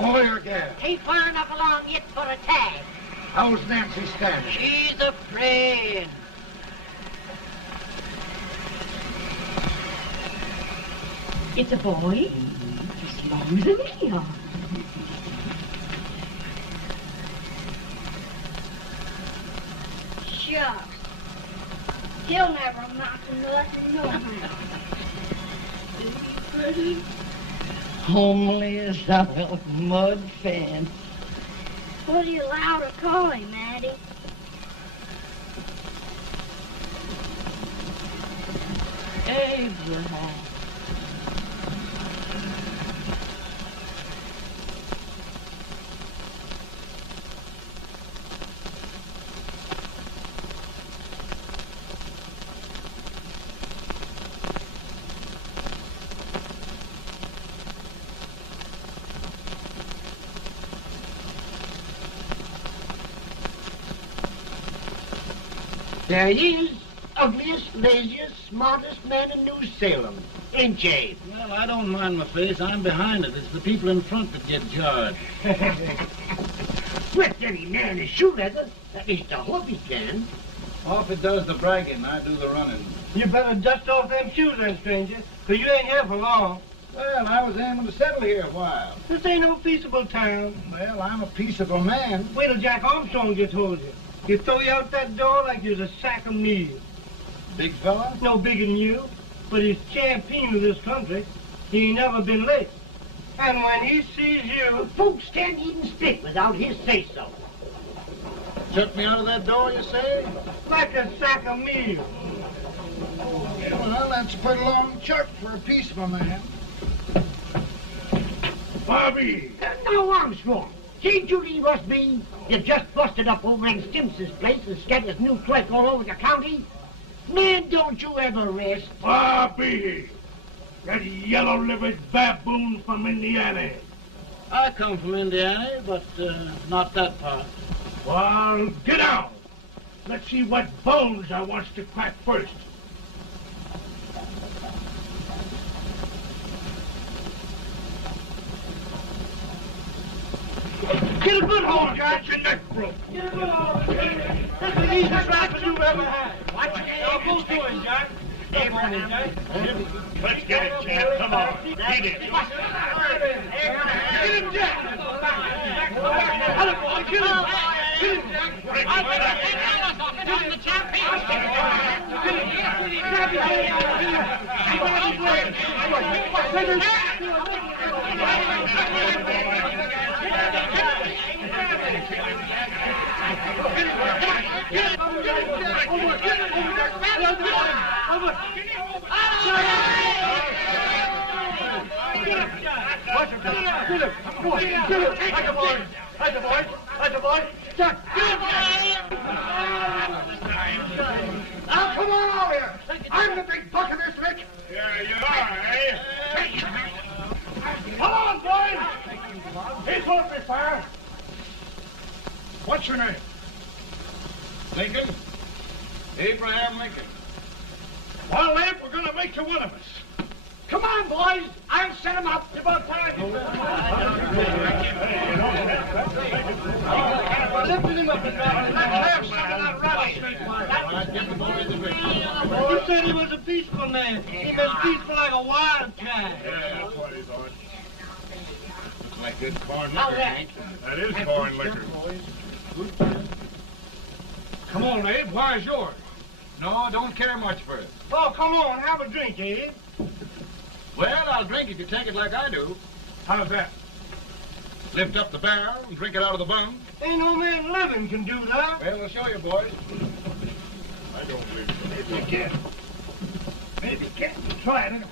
Boy or gal? Ain't far enough along yet for a tag. How's Nancy standing? She's a praying. It's a boy. He's longer than me are. Shucks. He'll never amount to nothing, no. Pretty. Homely as a little mud fan. What are you allowed to call him, Addie? Abraham. There he is, ugliest, laziest, smartest man in New Salem, ain't ye? Well, I don't mind my face. I'm behind it. It's the people in front that get jarred. With any man is shoe leather, at least I hope he can. Off it does the bragging, I do the running. You better dust off them shoes then, stranger, 'cause you ain't here for long. Well, I was aiming to settle here a while. This ain't no peaceable town. Well, I'm a peaceable man. Wait till Jack Armstrong gets hold of you. He'll throw you out that door like you're a sack of meal. Big fella? No bigger than you, but he's champion of this country. He ain't never been late. And when he sees you... Folks can't even speak without his say-so. Shut me out of that door, you say? Like a sack of meal. Well, that's a pretty long chuck for a peaceable man. Bobby! Now, Armstrong, see Judy must be. You've just busted up over in Stimpson's place and scattered his new clerk all over the county. Man, don't you ever rest. Bobby! That yellow-livered baboon from Indiana. I come from Indiana, but not that part. Well, get out. Let's see what bones I wants to crack first. Get a good hold, Jack. Get your neck broke. Get a good hold. That's the easiest rifle you've ever had. Watch it. I'll go to him, Jack. Abraham. Let's get it, Jack. Come on. Get it. Get him, Jack. Attaboy, kill him. Kill him, Jack. Get the champion. Now, come on over here. I'm the big buck of this lick. Yeah, you are, eh? Come on, boys. He's open fire. What's your name? Lincoln? Abraham Lincoln. Well, Lamp, we're going to make you one of us. Come on, boys. I'll set him up. It's about time. Lifting him up and down. Let's have some of that rattlesnake You said he was a peaceful man. He was peaceful like a wildcat. Yeah, that's what he thought. Looks like good corn liquor, Hank. That is corn liquor. Come on, Abe. Where's yours? No, don't care much for it. Oh, come on. Have a drink, Abe. Well, I'll drink if you take it like I do. How's that? Lift up the barrel and drink it out of the bung. Ain't no man living can do that. Well, I'll show you, boys. I don't believe so. Maybe you can. Maybe you can. Try it anyway.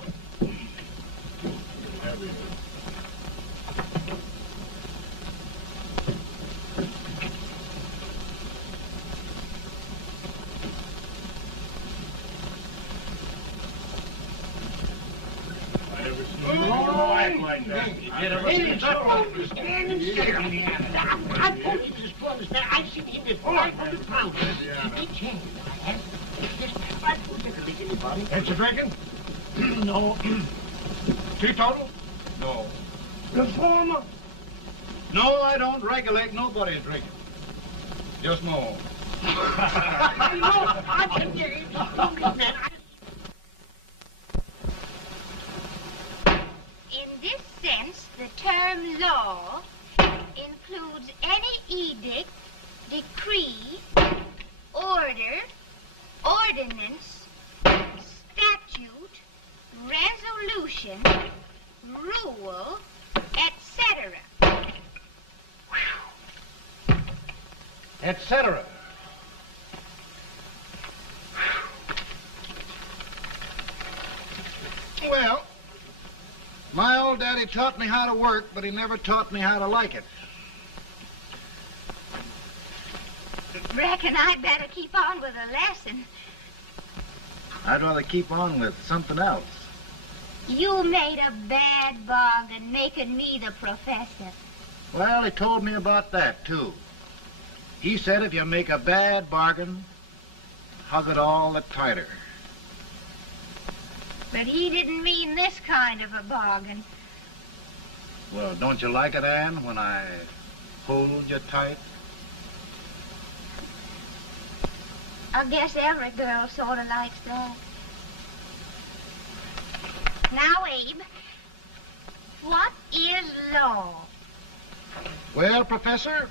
I never seen you act like that. Stand and stare me at it. I told you this one is there. I've seen him with 500 pounds. Each hand I have. Just 500 to anybody. Ain't you drinking? No. Teetotal? No. Reformer. No, I don't regulate nobody's drinking. Just my own. I can get it. In this sense, the term law includes any edict, decree, order, ordinance, statute, resolution, rule, etc. Etc. Well, my old daddy taught me how to work, but he never taught me how to like it. Reckon I'd better keep on with the lesson. I'd rather keep on with something else. You made a bad bargain making me the professor. Well, he told me about that, too. He said if you make a bad bargain, hug it all the tighter. But he didn't mean this kind of a bargain. Well, don't you like it, Ann, when I hold you tight? I guess every girl sort of likes that. Now, Abe, what is law? Well, Professor,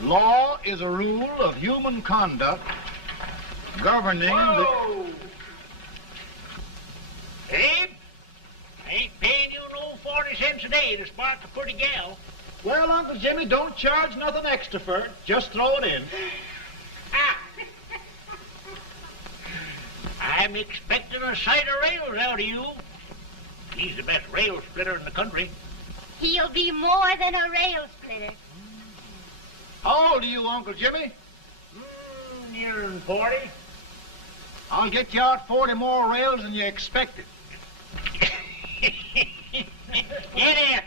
law is a rule of human conduct governing Whoa! Abe, I ain't paying you no 40 cents a day to spark a pretty gal. Well, Uncle Jimmy, don't charge nothing extra for it. Just throw it in. I'm expecting a sight of rails out of you. He's the best rail splitter in the country. He'll be more than a rail splitter. How old are you, Uncle Jimmy? Nearing 40. I'll get you out 40 more rails than you expected. Yeah,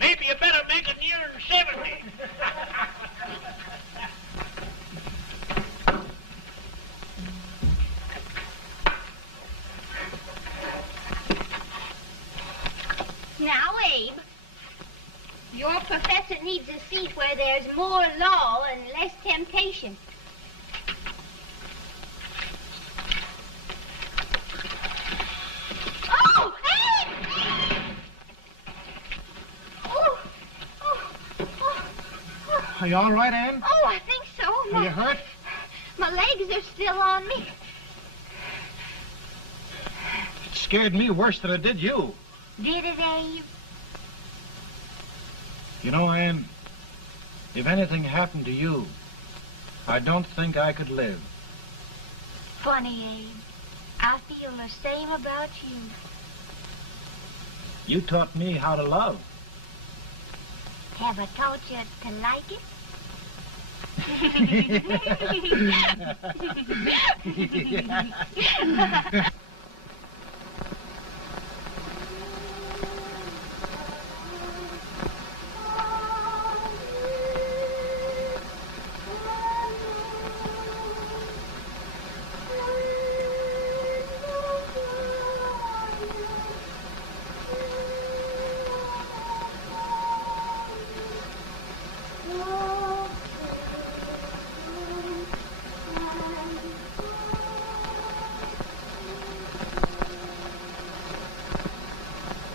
maybe you better make it nearing 70. Now, Abe, your professor needs a seat where there's more law and less temptation. Oh, Abe! Oh, oh, oh, oh. Are you all right, Ann? Oh, I think so. Are you hurt? My legs are still on me. It scared me worse than it did you. Did it, Abe? You know, Ann, if anything happened to you, I don't think I could live. Funny, Abe. I feel the same about you. You taught me how to love. Have I taught you to like it?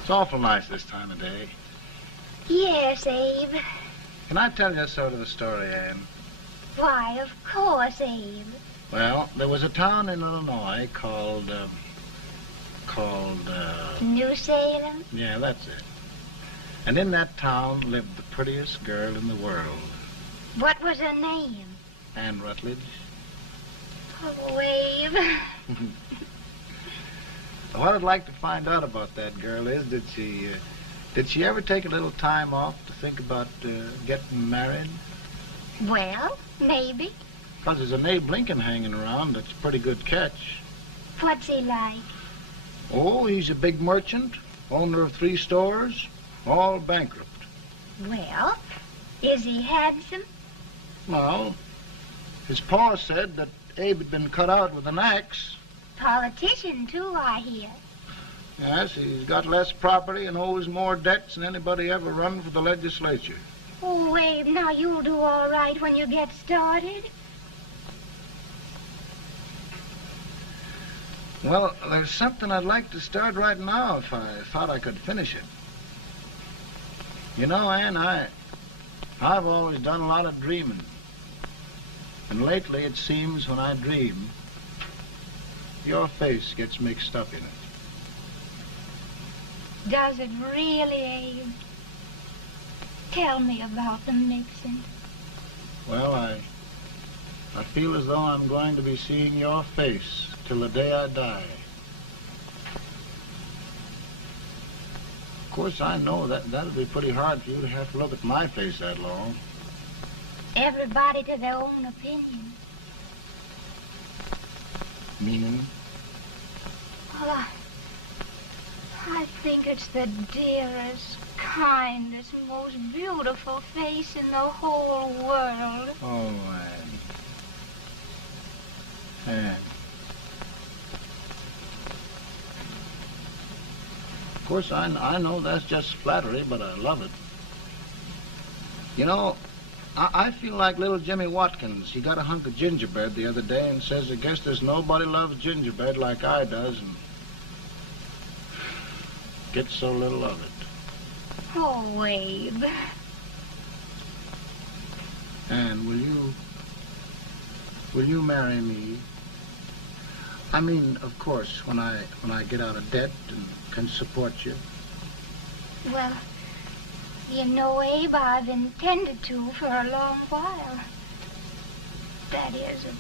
It's awful nice this time of day. Yes, Abe. Can I tell you sort of a story, Ann? Why, of course, Abe. Well, there was a town in Illinois called, New Salem? yeah, that's it. And in that town lived the prettiest girl in the world, What was her name? Ann Rutledge. Oh, Abe. What I'd like to find out about that girl is, did she ever take a little time off to think about getting married? Well, maybe. Because there's an Abe Lincoln hanging around that's a pretty good catch. What's he like? Oh, he's a big merchant, owner of 3 stores, all bankrupt. Well, is he handsome? Well, his pa said that Abe had been cut out with an axe. Politician, too, I hear. Yes, he's got less property and owes more debts than anybody ever run for the legislature. Oh, Abe, now you'll do all right when you get started. Well, there's something I'd like to start right now if I thought I could finish it. You know, Ann, I've always done a lot of dreaming. And lately it seems when I dream, your face gets mixed up in it. Does it really, Abe? Tell me about the mixing. Well, I feel as though I'm going to be seeing your face till the day I die. Of course, I know that'll be pretty hard for you to have to look at my face that long. Everybody to their own opinion. Meaning? Well, I think it's the dearest, kindest, most beautiful face in the whole world. Oh, Ann. Of course, I know that's just flattery, but I love it. You know, I feel like little Jimmy Watkins. He got a hunk of gingerbread the other day and says, I guess there's nobody loves gingerbread like I does, and gets so little of it. Oh, Abe. Ann, will you marry me? I mean, of course, when I get out of debt and can support you. Well, you know, Abe, I've intended to for a long while. That is, of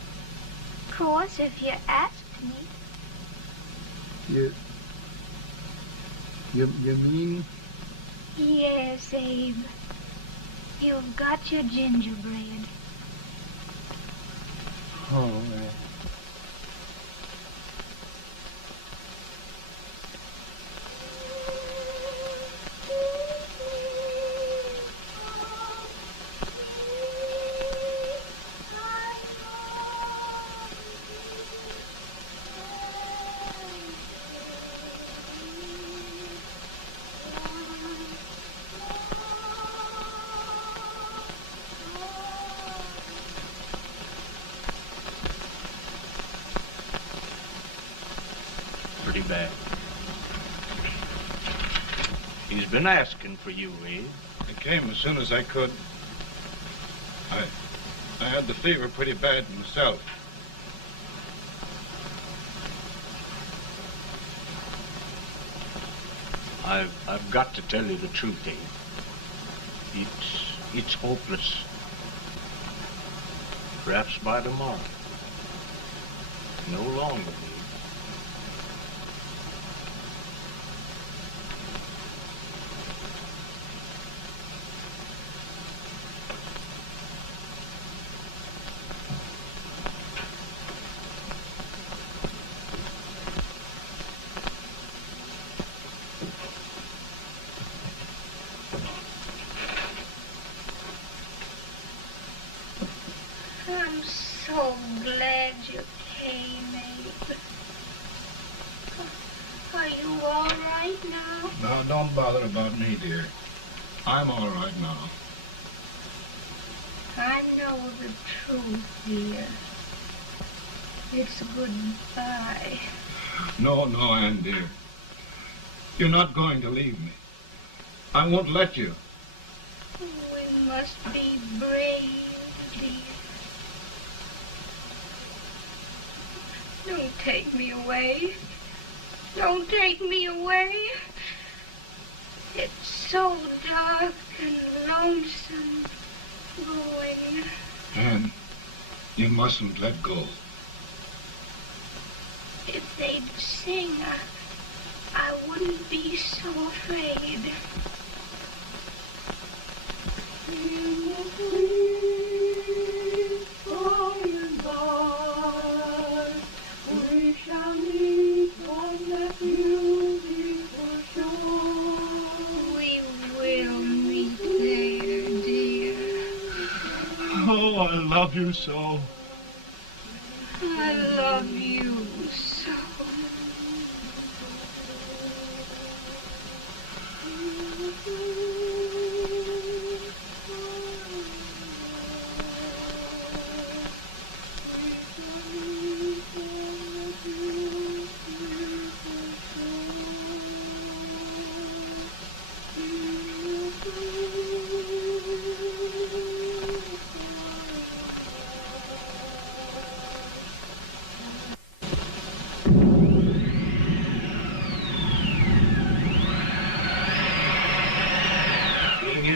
course, if you asked me. You mean? Yes, Abe. You've got your gingerbread. Oh, Pretty bad. He's been asking for you, eh? I came as soon as I could. I had the fever pretty bad myself. I've got to tell you the truth, Abe. It's hopeless. Perhaps by tomorrow. No longer, Abe. I'm so glad you came, Abe. Are you all right now? No, don't bother about me, dear. I'm all right now. I know the truth, dear. It's goodbye. No, Ann, dear. You're not going to leave me. I won't let you. We must be brave, dear. Don't take me away. Don't take me away. It's so dark and lonesome going. Ann, you mustn't let go. If they'd sing, I wouldn't be so afraid. By and by, we shall meet on that beautiful shore. We will meet there, dear. Oh, I love you so. I love you so.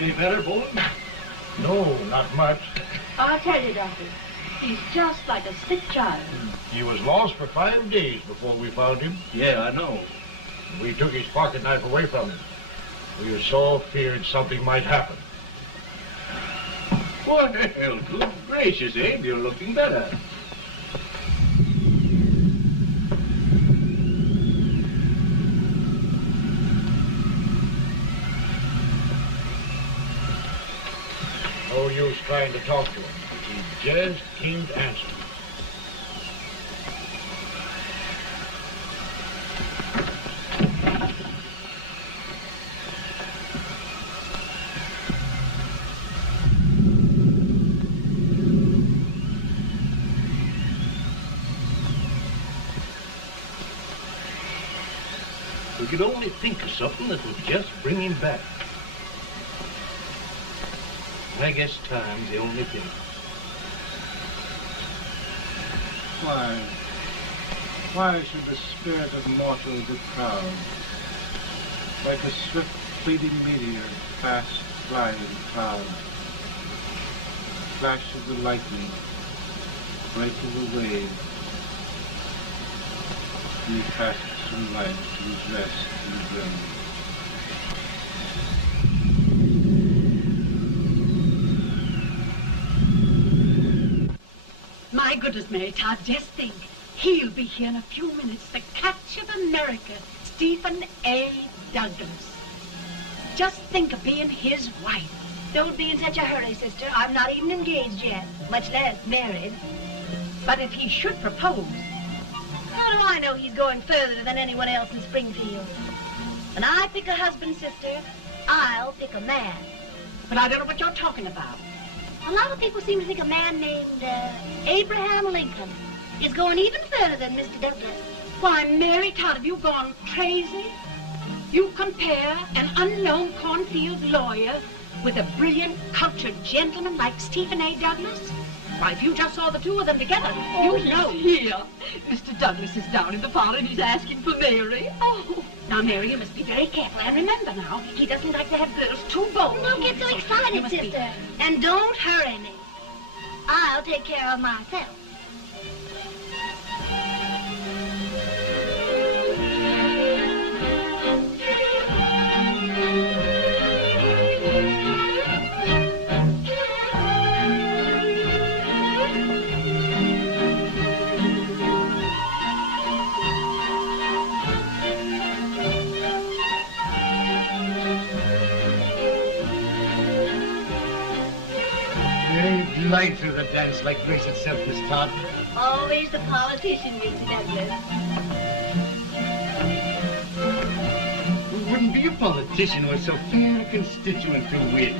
any better, Bolton? No, not much. I'll tell you, Doctor. He's just like a sick child. He was lost for 5 days before we found him. Yeah, I know. We took his pocket knife away from him. We were so feared something might happen. Well, good gracious, Abe, you're looking better. No use trying to talk to him. He just can't answer. We could only think of something that would just bring him back. I guess time's the only thing. Why should the spirit of mortal be proud? Like a swift fleeting meteor, fast flying cloud. Flash of the lightning, break of the wave. He passes from life to his rest in the grave. My goodness, Mary Todd, just think. He'll be here in a few minutes. The Captioned America, Stephen A. Douglas. Just think of being his wife. Don't be in such a hurry, sister. I'm not even engaged yet, much less married. But if he should propose... How do I know he's going further than anyone else in Springfield? When I pick a husband, sister, I'll pick a man. But I don't know what you're talking about. A lot of people seem to think a man named Abraham Lincoln is going even further than Mr. Douglas. Why, Mary Todd, have you gone crazy? You compare an unknown cornfield lawyer with a brilliant, cultured gentleman like Stephen A. Douglas? Why, if you just saw the two of them together, you'd know. Here. Mr. Douglas is down in the parlor and he's asking for Mary. Oh. Now, Mary, you must be very careful. And remember now, he doesn't like to have girls too bold. Don't get so excited, sister. And don't hurry me. I'll take care of myself. Light through the dance like grace itself, Miss Todd. Always the politician, Mr. Douglas. We wouldn't be a politician with so fair a constituent to win.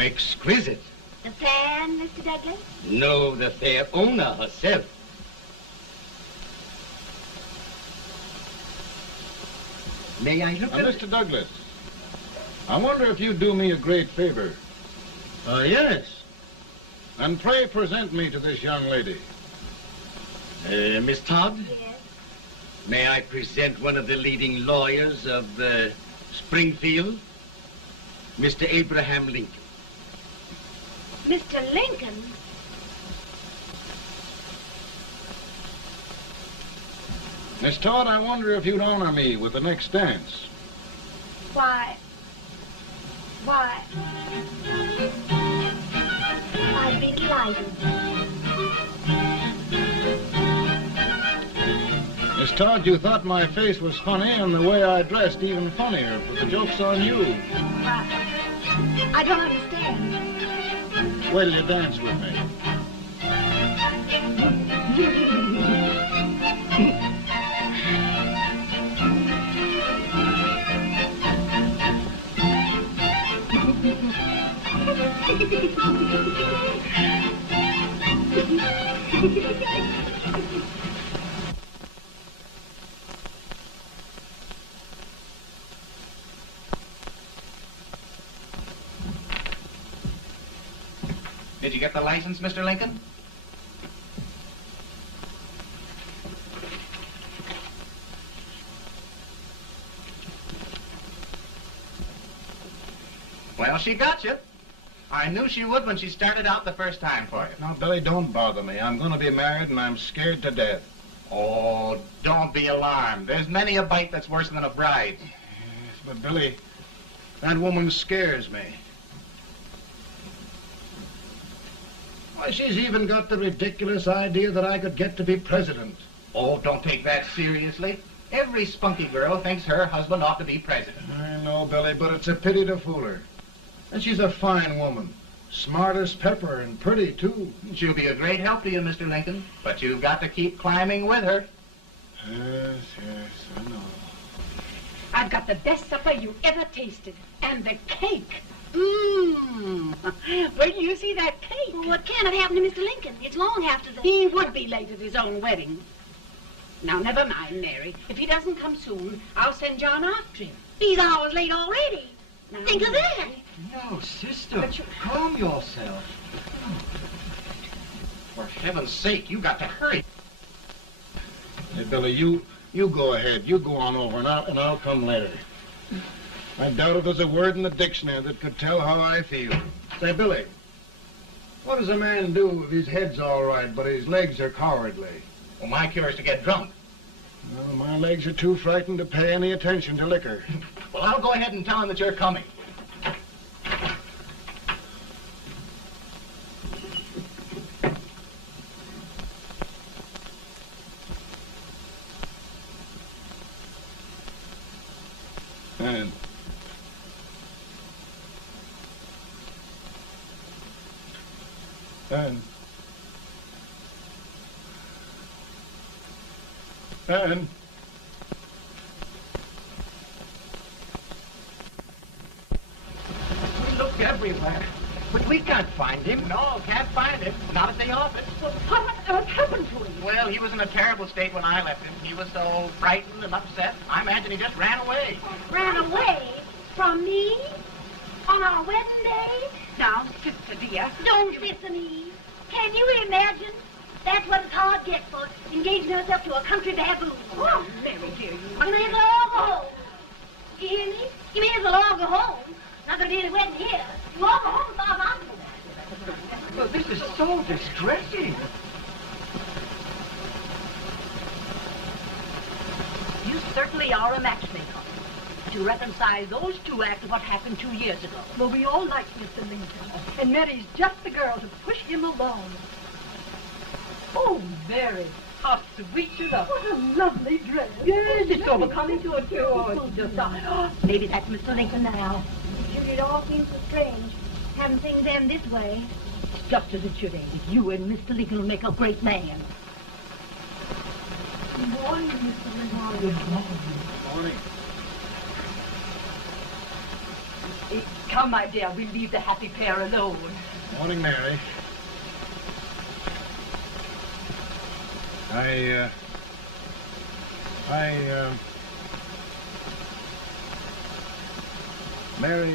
Exquisite. The fan, Mr. Douglas? No, the fair owner herself. May I look at Mr. Douglas, I wonder if you'd do me a great favor. Yes. And pray present me to this young lady. Miss Todd? Yes. May I present one of the leading lawyers of Springfield, Mr. Abraham Lincoln. Mr. Lincoln? Miss Todd, I wonder if you'd honor me with the next dance. Why? I'd be delighted. Miss Todd, you thought my face was funny and the way I dressed even funnier, but the joke's on you. I don't understand. Wait till you dance with me. Did you get the license, Mr. Lincoln? Well, she got you. I knew she would when she started out the first time for you. Now, Billy, don't bother me. I'm going to be married, and I'm scared to death. Oh, don't be alarmed. There's many a bite that's worse than a bride. Yes, but, Billy, that woman scares me. Why, she's even got the ridiculous idea that I could get to be president. Oh, don't take that seriously. Every spunky girl thinks her husband ought to be president. I know, Billy, but it's a pity to fool her. And she's a fine woman. Smart as pepper and pretty, too. She'll be a great help to you, Mr. Lincoln. But you've got to keep climbing with her. Yes, I know. I've got the best supper you ever tasted. And the cake. Mmm. Wait till you see that cake. Well, what can have happened to Mr. Lincoln? It's long after the... He would be late at his own wedding. Now, never mind, Mary. If he doesn't come soon, I'll send John after him. He's hours late already. Now, think of that. No, sister. Calm yourself. For heaven's sake, you got to hurry. Hey, Billy, you go ahead. You go on over, and I'll come later. I doubt if there's a word in the dictionary that could tell how I feel. Say, Billy, what does a man do if his head's all right, but his legs are cowardly? Well, my cure is to get drunk. Well, my legs are too frightened to pay any attention to liquor. Well, I'll go ahead and tell him that you're coming. And we looked everywhere, but we can't find him. No, can't find him. Not at the office. Well, what on earth happened to him? Well, he was in a terrible state when I left him. He was so frightened and upset. I imagine he just ran away. Ran away from me? On our wedding day? Now, sister dear. Don't listen, Eve. Can you imagine? That's what it's hard get for engaging herself to a country baboon. Oh, Mary, dear, you... You may as well all go home. You hear me? You may as well all go home. Not gonna be any wedding here. You all go home as far as I'm concerned. Well, this is so distressing. You certainly are a matchmaker. To reconcile those two after what happened 2 years ago. Well, we all like Mr. Lincoln. And Mary's just the girl to push him along. Oh, Mary, how sweet you look. What a lovely dress. Yes, it's so becoming to it, too. Oh, it's just... maybe that's Mr. Lincoln now. Sure, it all seems so strange, having things end this way. It's just as it should end. You and Mr. Lincoln will make a great man. Good morning, Mr. Lincoln. Good morning. Come, my dear, we'll leave the happy pair alone. Morning, Mary. Mary,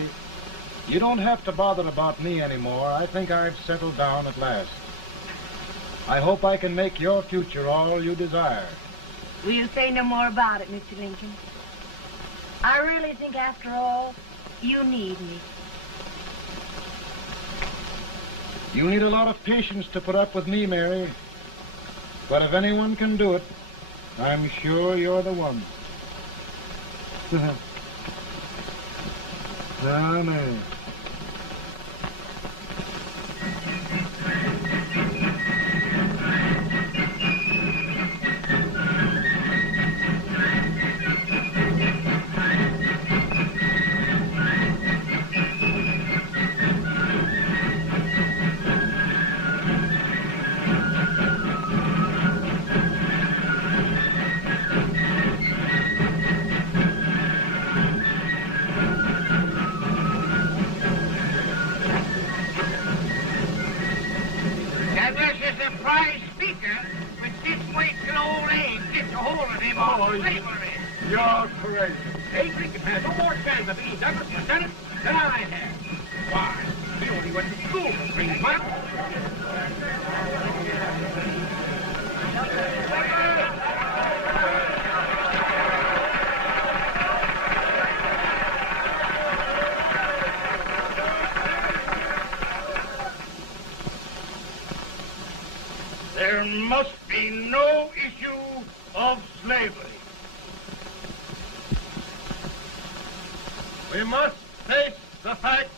you don't have to bother about me anymore. I think I've settled down at last. I hope I can make your future all you desire. We'll say no more about it, Mr. Lincoln. I really think, after all, you need me. You need a lot of patience to put up with me, Mary. But if anyone can do it, I'm sure you're the one. Amen. prize speaker with this weight till old age gets a hold of him on slavery. You're crazy. Abe Lincoln has no more chance of being Douglas Lieutenant than I have. Why, he only went to school for 3 months. There must be no issue of slavery. We must face the fact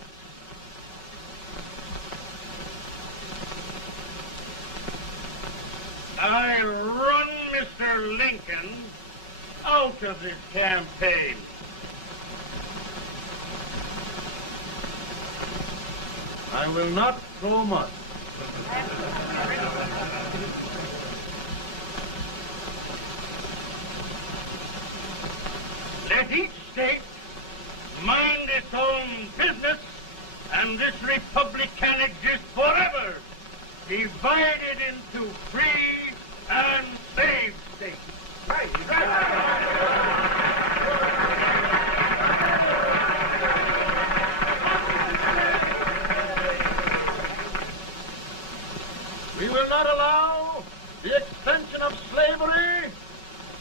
I run Mr. Lincoln out of this campaign. I will not throw much. Let each state mind its own business, and this republic can exist forever, divided into free and slave states. Right. We will not allow the extension of slavery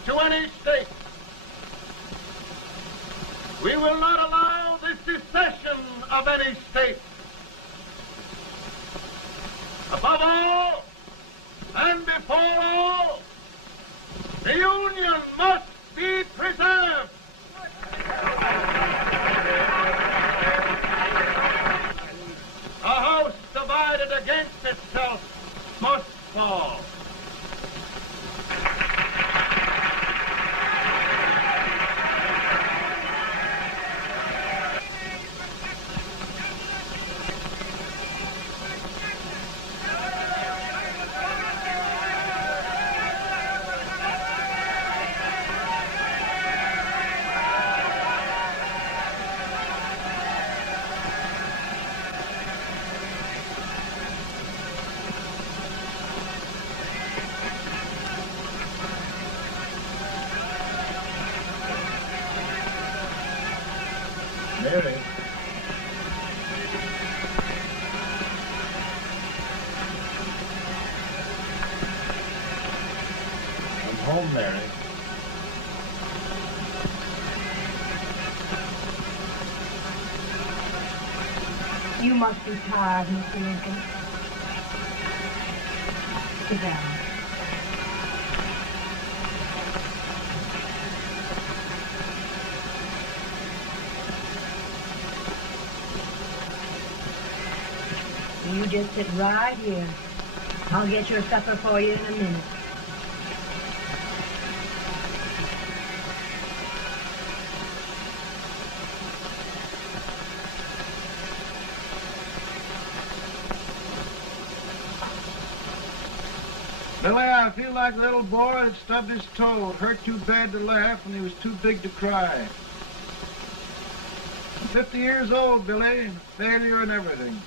to any state. We will not allow the secession of any state. Above all, and before all, the Union must be preserved. A house divided against itself must fall. Mary. I'm home, Mary. You must be tired, Mr. Lincoln. Sit down. You just sit right here. I'll get your supper for you in a minute. Billy, I feel like a little boy that stubbed his toe. It hurt too bad to laugh and he was too big to cry. I'm 50 years old, Billy. Failure and everything.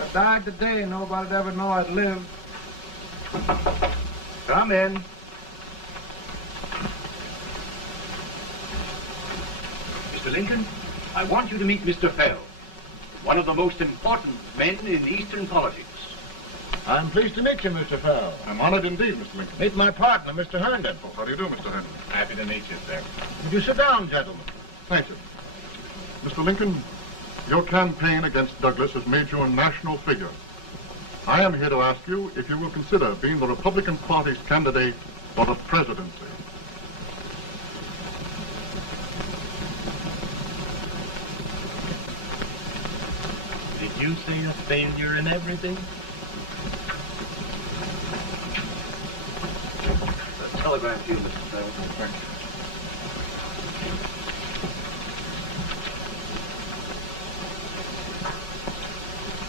If I died today, nobody'd ever know I'd lived. Come in. Mr. Lincoln, I want you to meet Mr. Fell, one of the most important men in Eastern politics. I'm pleased to meet you, Mr. Fell. I'm honored indeed, Mr. Lincoln. Meet my partner, Mr. Herndon. How do you do, Mr. Henry? Happy to meet you, sir. Would you sit down, gentlemen? Thank you. Mr. Lincoln, your campaign against Douglas has made you a national figure. I am here to ask you if you will consider being the Republican Party's candidate for the presidency. Did you say a failure in everything? A telegram to you, Mr. Fell. Thank you.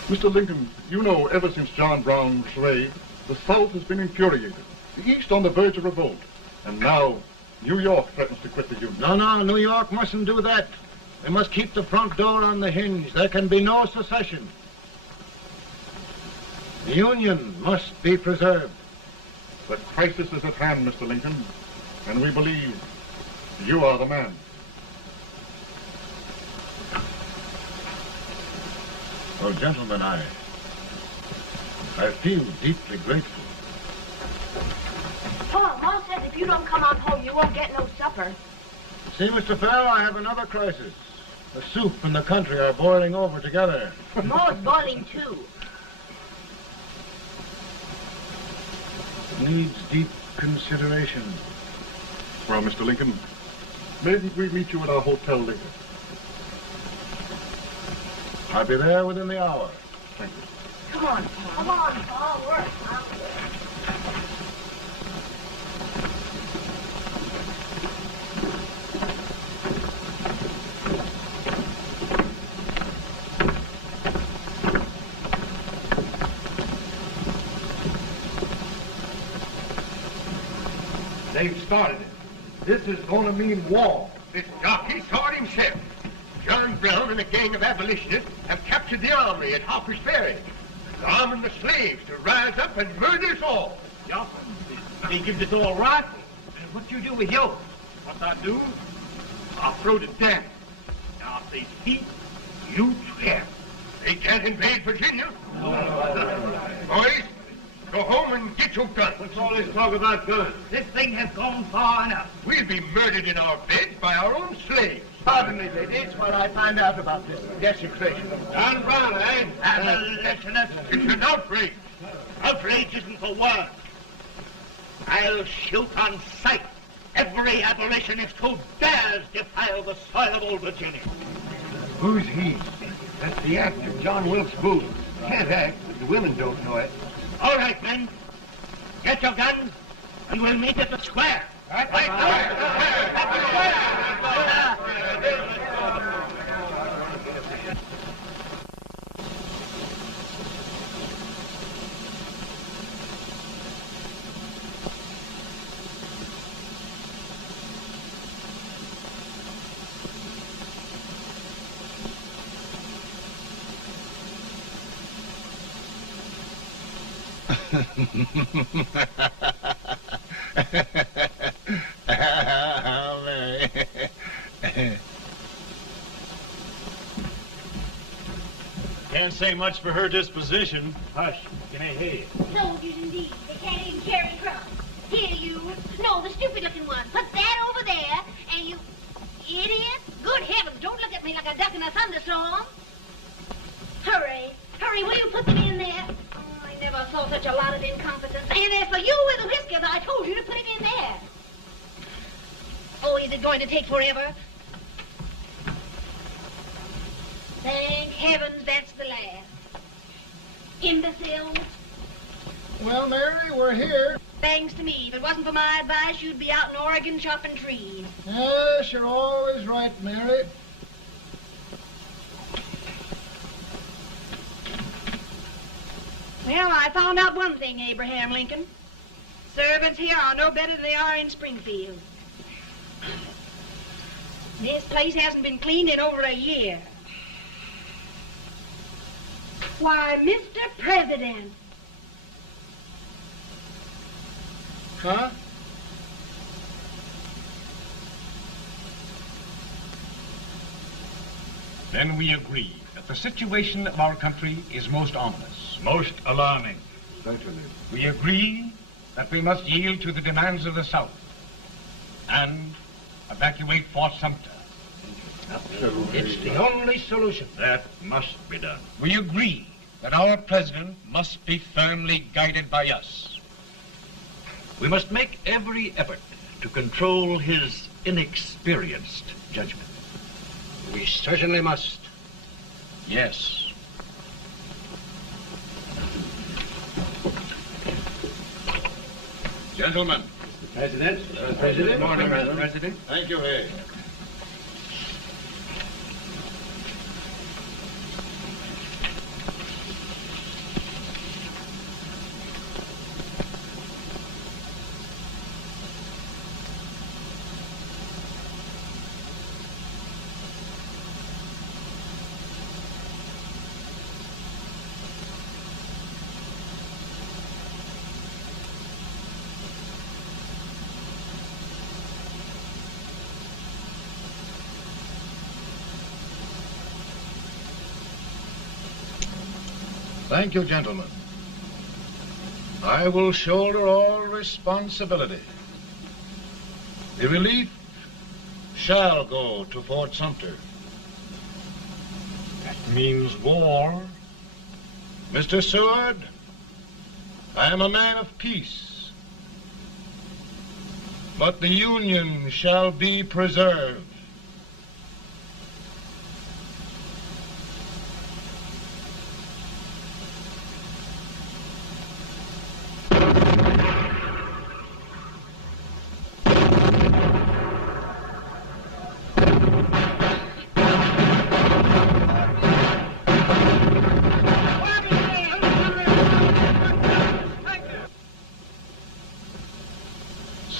Mr. Lincoln, you know, ever since John Brown was slain, the South has been infuriated, the East on the verge of revolt, and now New York threatens to quit the Union. No, New York mustn't do that. They must keep the front door on the hinge. There can be no secession. The Union must be preserved. The crisis is at hand, Mr. Lincoln, and we believe you are the man. Well, gentlemen, I feel deeply grateful. Ma says if you don't come on home, you won't get no supper. See, Mr. Farrell, I have another crisis. The soup and the country are boiling over together. Ma's boiling too. Needs deep consideration. Well, Mr. Lincoln, maybe we meet you at our hotel later. I'll be there within the hour. Thank you. Come on, Pa. Come on, Pa. Work. They've started it. This is going to mean war. This jockey saw it himself. John Brown and a gang of abolitionists have captured the armory at Harper's Ferry. They're arming the slaves to rise up and murder us all. Yeah, they give us all rifles. And what you do with yours? What I do? I'll throw the damn. Now, if they speak, you swear. They can't invade Virginia. Boys, go home and get your guns. What's all this talk about guns? This thing has gone far enough. We'll be murdered in our beds by our own slaves. Pardon me, ladies, while I find out about this desecration. John Brown, eh? Abolitionists. It's an outrage. Outrage isn't the word. I'll shoot on sight every abolitionist who dares defile the soil of old Virginia. Who's he? That's the actor, John Wilkes Booth. Can't act, but the women don't know it. All right, men. Get your guns, and we'll meet at the square. At the Can't say much for her disposition. Hush, can I hear you? Soldiers indeed. They can't even carry crumbs. Here, you. No, the stupid-looking one. Put that over there, and you... Idiot. Good heavens, don't look at me like a duck in a thunderstorm. Hurry. Hurry, will you put them in there? Oh, I never saw such a lot of incompetence. And as for you with the whiskers, I told you to put it in there. Oh, is it going to take forever? Thank heavens that's the last. Imbecile. Well, Mary, we're here. Thanks to me. If it wasn't for my advice, you'd be out in Oregon chopping trees. Yes, you're always right, Mary. Well, I found out one thing, Abraham Lincoln. Servants here are no better than they are in Springfield. This place hasn't been cleaned in over a year. Why, Mr. President. Huh? Then we agree that the situation of our country is most ominous. Most alarming. Certainly. We agree that we must yield to the demands of the South and evacuate Fort Sumter. It's the only solution. That must be done. We agree that our president must be firmly guided by us. We must make every effort to control his inexperienced judgment. We certainly must. Yes. Gentlemen. President. President. Morning, Mr. President. Thank you, Hay. Thank you, gentlemen. I will shoulder all responsibility. The relief shall go to Fort Sumter. That means war. Mr. Seward, I am a man of peace, but the Union shall be preserved.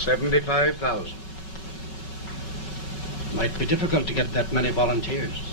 $75,000. Might be difficult to get that many volunteers.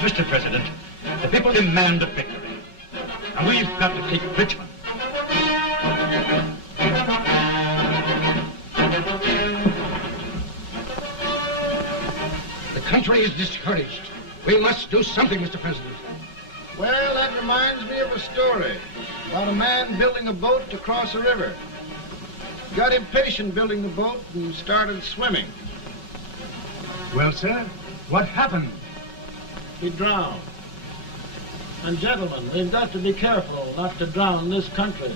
Mr. President, the people demand a victory, and we've got to take Richmond. The country is discouraged. We must do something, Mr. President. Well, that reminds me of a story about a man building a boat to cross a river. He got impatient building the boat and started swimming. Well, sir, what happened? He drowned. And gentlemen, we've got to be careful not to drown this country.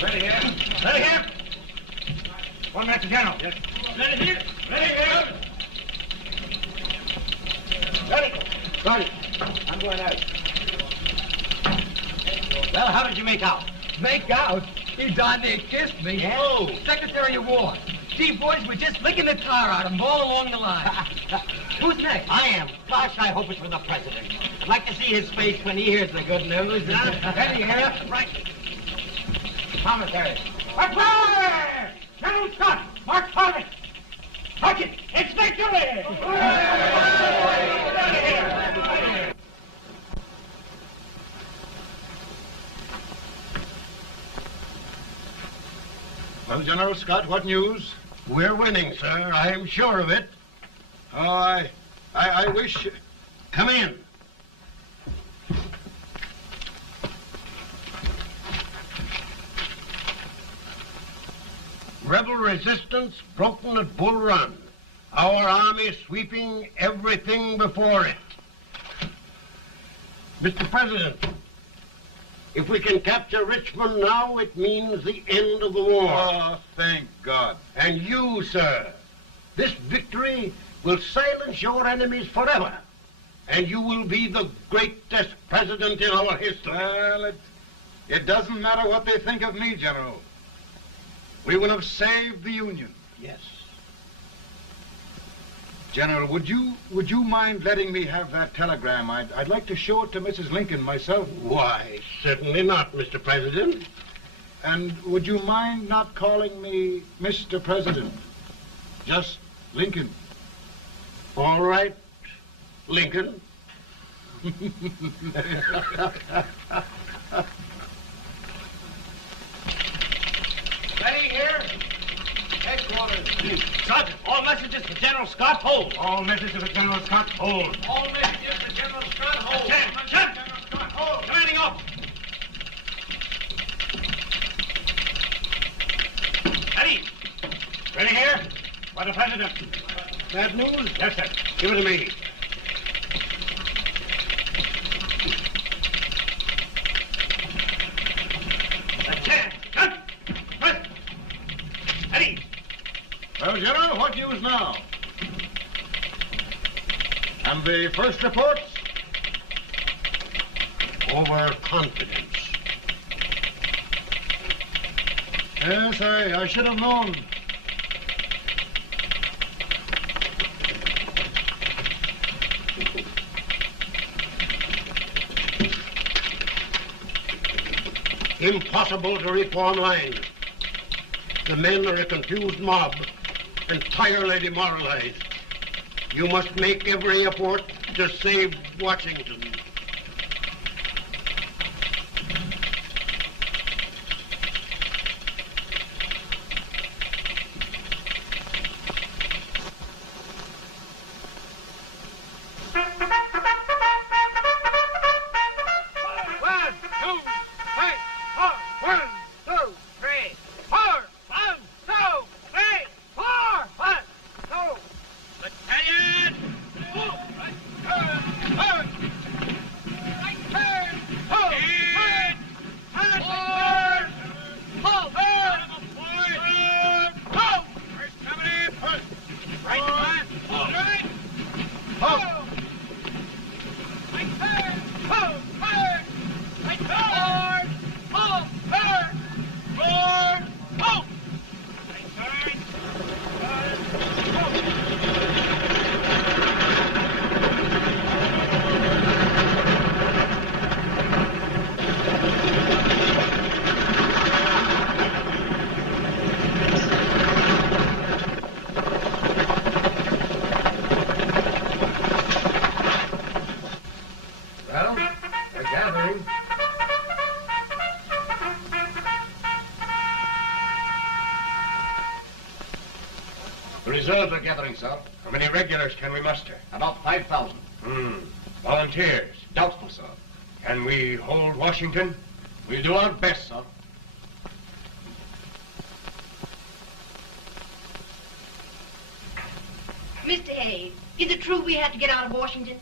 Ready here. Ready here. One minute to general. Yes. Ready here. Ready here. Ready. Got it. I'm going out. Well, how did you make out? Make out? He darn near kissed me. Yeah? Oh. Secretary of War. Gee, boys, we're just licking the tar out of him all along the line. Who's next? I am. Gosh, I hope it's for the president. I'd like to see his face when he hears the good news, huh? Ready, here? Right. Commissary. Fire! General Scott, march forward! Sergeant, it's victory! Well, General Scott, what news? We're winning, sir. I'm sure of it. Oh, I wish... Come in. Rebel resistance broken at Bull Run. Our army sweeping everything before it. Mr. President, if we can capture Richmond now, it means the end of the war. Oh, thank God. And you, sir, this victory will silence your enemies forever. And you will be the greatest president in our history. Well, it doesn't matter what they think of me, General. We will have saved the Union. Yes. General, would you mind letting me have that telegram? I'd like to show it to Mrs. Lincoln myself. Why, certainly not, Mr. President. And would you mind not calling me Mr. President? Just Lincoln. All right, Lincoln. Ready here? Headquarters. Sergeant, all messages for General Scott, hold. All messages for General Scott, hold. All messages for General Scott, hold. General Scott, hold. Commanding officer. Ready? Ready here? For the President. Bad news? Yes, sir. Give it to me. Ready? Well, General, what news now? And the first reports? Overconfidence. Yes, I should have known. Impossible to reform lines. The men are a confused mob, entirely demoralized. You must make every effort to save Washington. Reserves are gathering, sir. How many regulars can we muster? About 5,000. Volunteers? Doubtful, sir. Can we hold Washington? We'll do our best, sir. Mr. Hayes, is it true we have to get out of Washington?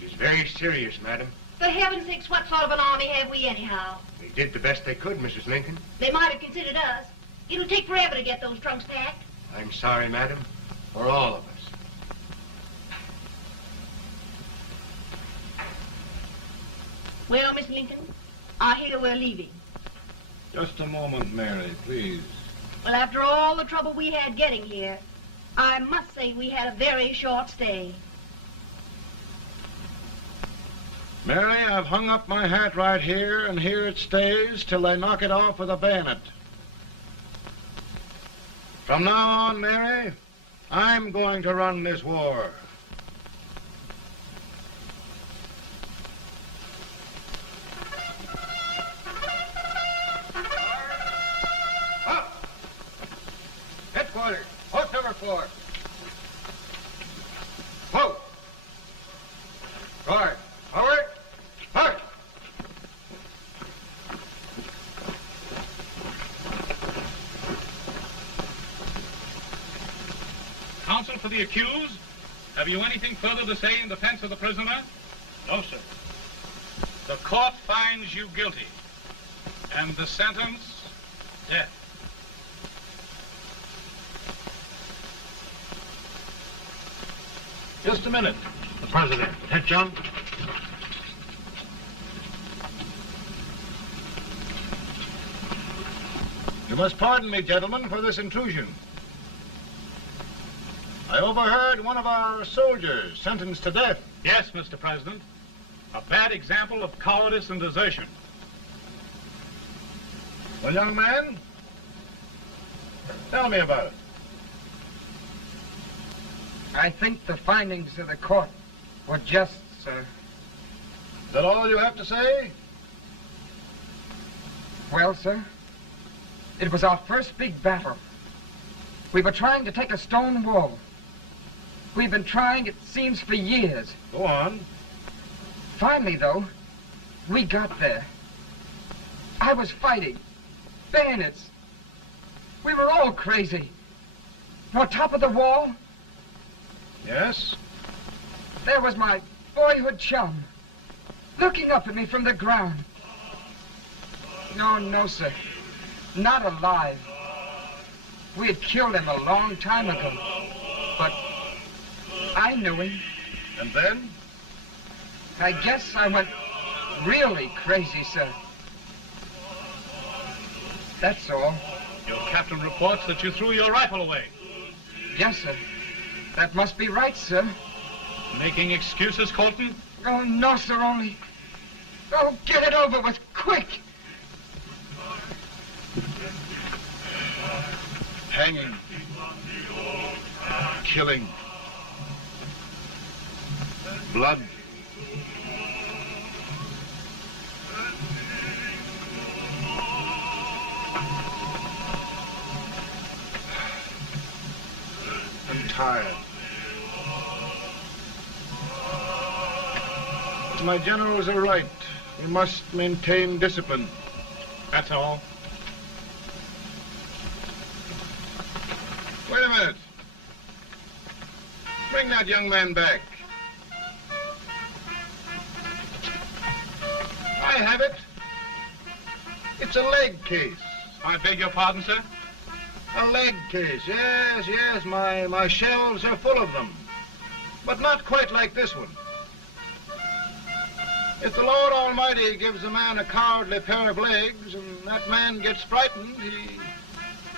It's very serious, madam. For heaven's sakes, what sort of an army have we anyhow? They did the best they could, Mrs. Lincoln. They might have considered us. It'll take forever to get those trunks packed. I'm sorry, madam, for all of us. Well, Miss Lincoln, I hear we're leaving. Just a moment, Mary, please. Well, after all the trouble we had getting here, I must say we had a very short stay. Mary, I've hung up my hat right here, and here it stays till they knock it off with a bayonet. From now on, Mary, I'm going to run this war. Headquarters, post number 4. Whoa! Guard, forward, march! Counsel for the accused, have you anything further to say in defense of the prisoner? No, sir. The court finds you guilty, and the sentence, death. Just a minute. The president. Attention. You must pardon me, gentlemen, for this intrusion. I overheard one of our soldiers sentenced to death. Yes, Mr. President. A bad example of cowardice and desertion. Well, young man, tell me about it. I think the findings of the court were just, sir. Is that all you have to say? Well, sir, it was our first big battle. We were trying to take a stone wall. We've been trying, it seems, for years. Go on. Finally, though, we got there. I was fighting. Bayonets. We were all crazy. On top of the wall, yes? There was my boyhood chum, looking up at me from the ground. No, sir. Not alive. We had killed him a long time ago. But I knew him. And then? I guess I went really crazy, sir. That's all. Your captain reports that you threw your rifle away. Yes, sir. That must be right, sir. Making excuses, Colton? Oh, no, sir, only... Oh, get it over with, quick! Hanging. Killing. Blood. I'm tired. But my generals are right. We must maintain discipline. That's all. Wait a minute. Bring that young man back. I have it. It's a leg case. I beg your pardon, sir? A leg case, yes. My shelves are full of them. But not quite like this one. If the Lord Almighty gives a man a cowardly pair of legs and that man gets frightened,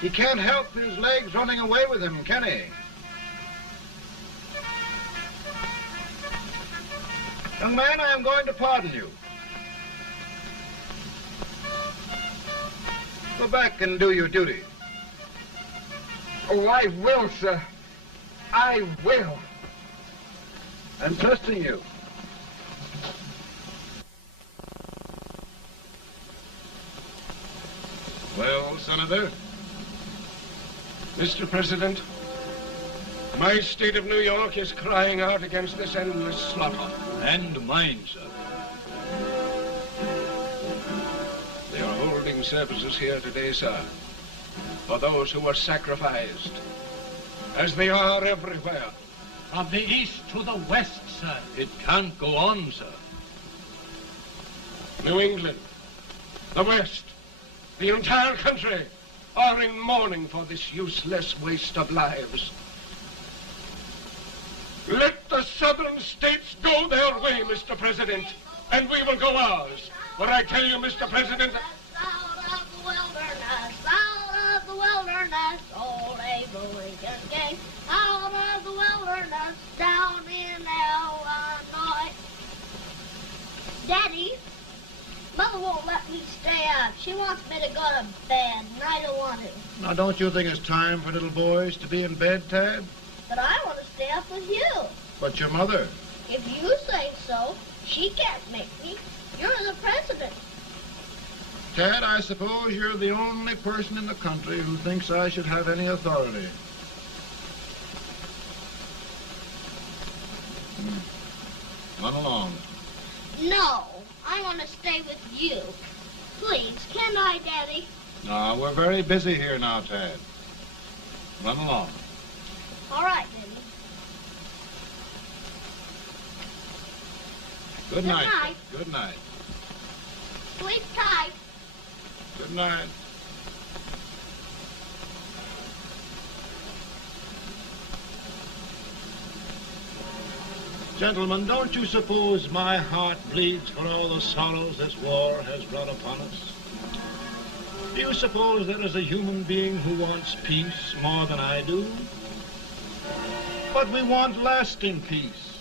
he can't help his legs running away with him, can he? Young man, I am going to pardon you. Go back and do your duty. Oh, I will, sir. I will. I'm trusting you. Well, Senator? Mr. President, my state of New York is crying out against this endless slaughter. And mine, sir. They are holding services here today, sir, for those who were sacrificed, as they are everywhere. From the east to the west, sir. It can't go on, sir. New England, the West, the entire country are in mourning for this useless waste of lives. Let the southern states go their way, Mr. President, and we will go ours. What I tell you, Mr. President? Out of the wilderness, old Abraham Lincoln came. Out of the wilderness, down in Illinois. Daddy, Mother won't let me stay up. She wants me to go to bed, and I don't want to. Now, don't you think it's time for little boys to be in bed, Tad? But I want to stay up with you. But your mother? If you say so, she can't make me. You're the president. Tad, I suppose you're the only person in the country who thinks I should have any authority. Run along. No, I want to stay with you. Please, can I, Daddy? No, we're very busy here now, Tad. Run along. All right, Daddy. Good night. Good night. Sleep tight. Good night. Gentlemen, don't you suppose my heart bleeds for all the sorrows this war has brought upon us? Do you suppose there is a human being who wants peace more than I do? But we want lasting peace.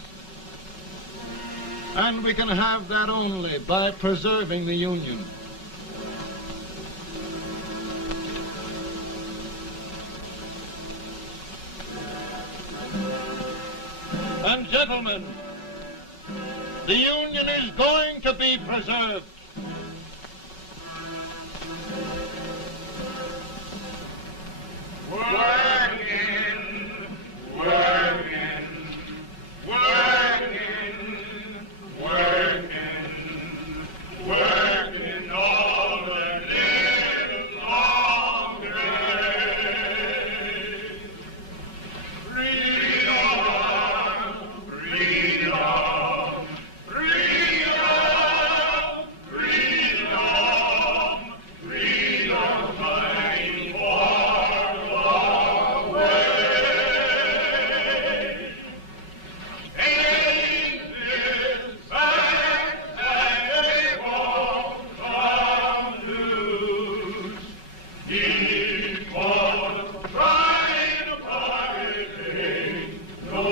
And we can have that only by preserving the Union. And gentlemen, the Union is going to be preserved. Working, working, working, working, working all the live long day. Freedom, freedom, freedom, freedom, freedom, fighting for the way. Ages back and they won't come loose. People trying to pirate ain't no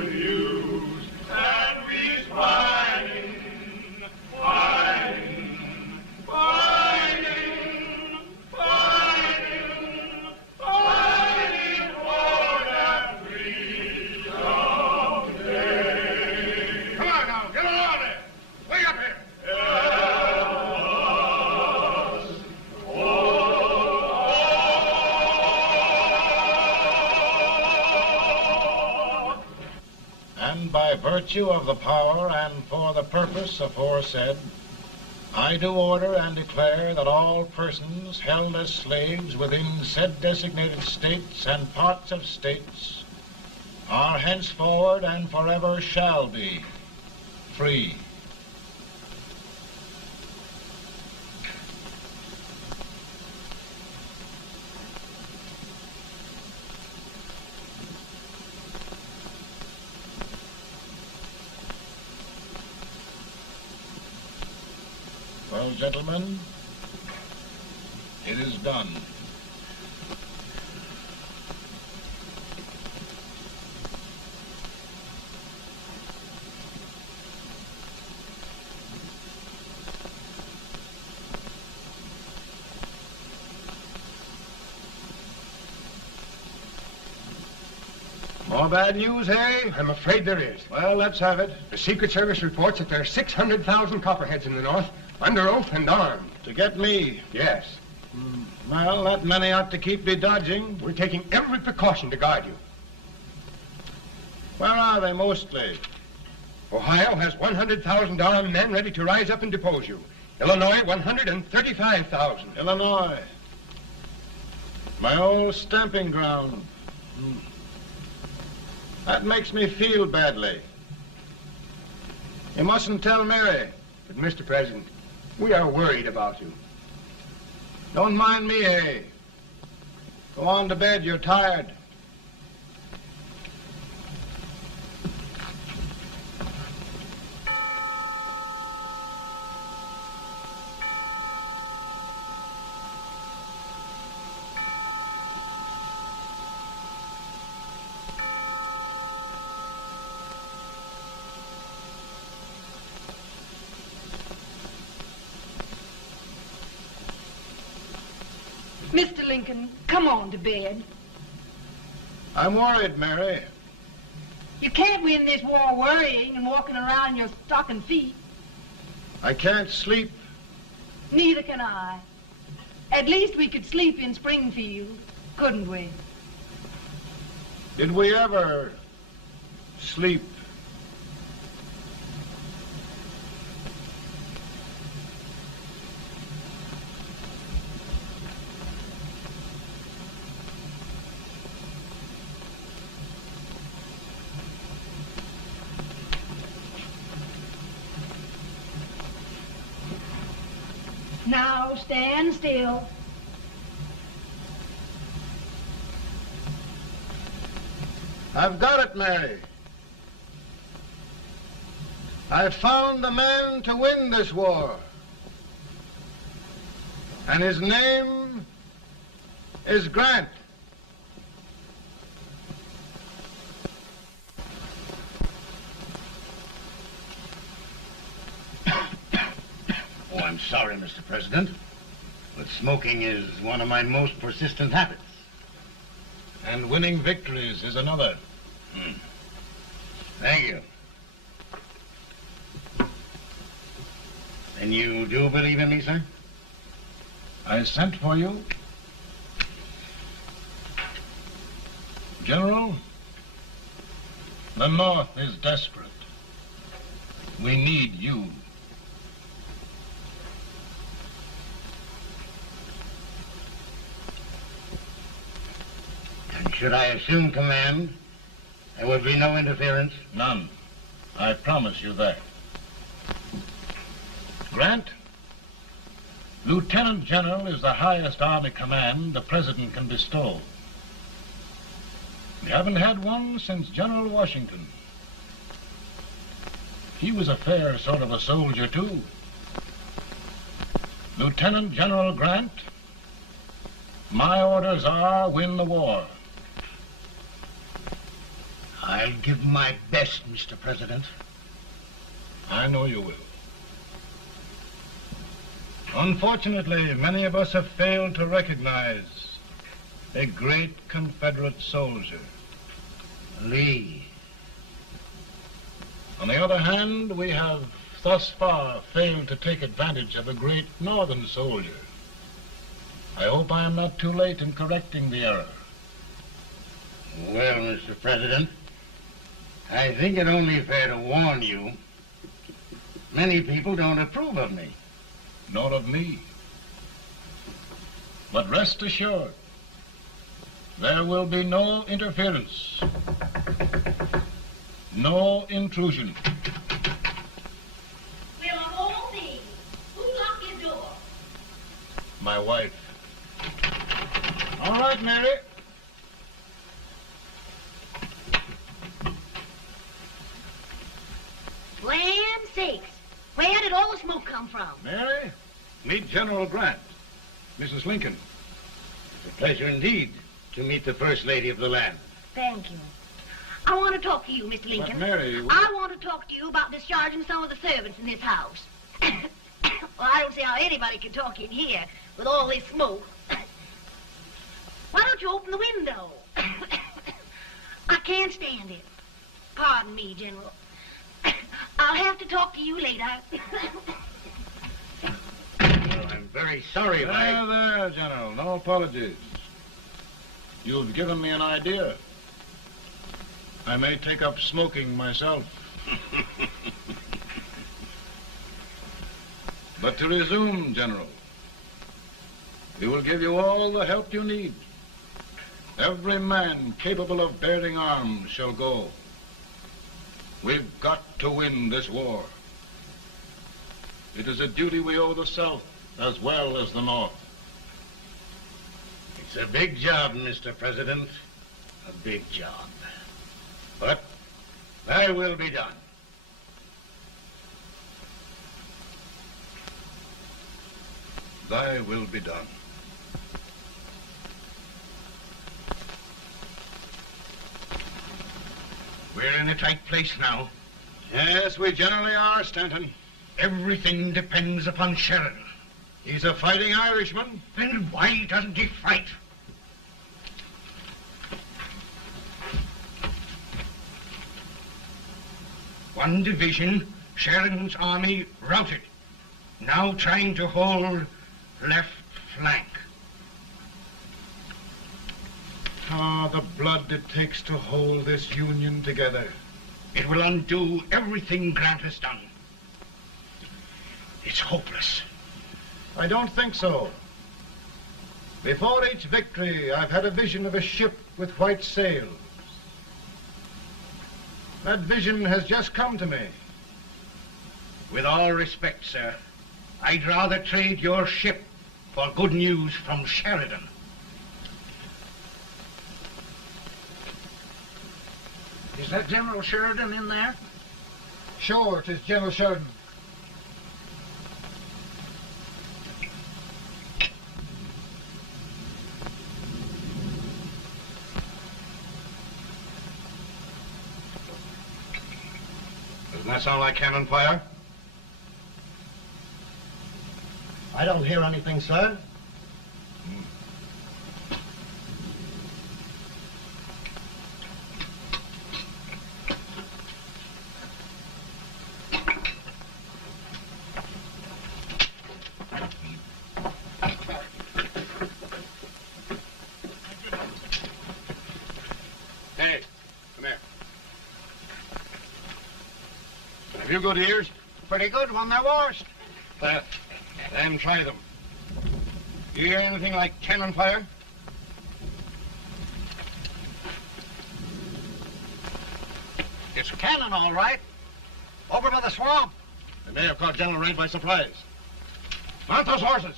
use. And we's fighting, fighting, fighting, fighting, fighting for that freedom day. Come on now, get on there. Way up here. And by virtue of the power and for the purpose aforesaid, I do order and declare that all persons held as slaves within said designated states and parts of states are henceforward and forever shall be free. Well, gentlemen, it is done. More bad news, hey? I'm afraid there is. Well, let's have it. The Secret Service reports that there are 600,000 copperheads in the north, under oath and armed. To get me? Yes. Well, that many ought to keep me dodging. We're taking every precaution to guard you. Where are they mostly? Ohio has 100,000 armed men ready to rise up and depose you. Illinois, 135,000. Illinois. My old stamping ground. That makes me feel badly. You mustn't tell Mary. But, Mr. President, we are worried about you. Don't mind me, eh? Go on to bed, you're tired. Mr. Lincoln, come on to bed. I'm worried, Mary. You can't win this war worrying and walking around in your stocking feet. I can't sleep. Neither can I. At least we could sleep in Springfield, couldn't we? Did we ever sleep? Now stand still. I've got it, Mary. I've found the man to win this war. And his name is Grant. Oh, I'm sorry, Mr. President, but smoking is one of my most persistent habits. And winning victories is another. Thank you. And you do believe in me, sir? I sent for you. General, the North is desperate. We need you. And should I assume command, there would be no interference? None. I promise you that. Grant, Lieutenant General is the highest army command the President can bestow. We haven't had one since General Washington. He was a fair sort of a soldier, too. Lieutenant General Grant, my orders are win the war. I'll give my best, Mr. President. I know you will. Unfortunately, many of us have failed to recognize a great Confederate soldier, Lee. On the other hand, we have thus far failed to take advantage of a great Northern soldier. I hope I am not too late in correcting the error. Well, Mr. President, I think it only fair to warn you. Many people don't approve of me. Nor of me. But rest assured, there will be no interference, no intrusion. Well, of all things, who locked your door? My wife. All right, Mary. Land sakes, where did all the smoke come from? Mary, meet General Grant, Mrs. Lincoln. It's a pleasure indeed to meet the First Lady of the land. Thank you. I want to talk to you, Mr. Lincoln. But Mary... I want to talk to you about discharging some of the servants in this house. Well, I don't see how anybody can talk in here with all this smoke. Why don't you open the window? I can't stand it. Pardon me, General. I'll have to talk to you later. Well, I'm very sorry if There, General. No apologies. You've given me an idea. I may take up smoking myself. But to resume, General, we will give you all the help you need. Every man capable of bearing arms shall go. We've got to win this war. It is a duty we owe the South as well as the North. It's a big job, Mr. President. A big job. But thy will be done. Thy will be done. We're in a tight place now. Yes, we generally are, Stanton. Everything depends upon Sheridan. He's a fighting Irishman. Then why doesn't he fight? One division, Sheridan's army, routed. Now trying to hold left flank. Ah, the blood it takes to hold this Union together. It will undo everything Grant has done. It's hopeless. I don't think so. Before each victory, I've had a vision of a ship with white sails. That vision has just come to me. With all respect, sir, I'd rather trade your ship for good news from Sheridan. Is that General Sheridan in there? Sure, it is General Sheridan. Doesn't that sound like cannon fire? I don't hear anything, sir. Hey, come here. Have you good ears? Pretty good when they're washed. Then try them. You hear anything like cannon fire? It's cannon, all right. Over by the swamp. They may have caught General Reid by surprise. Mount those horses.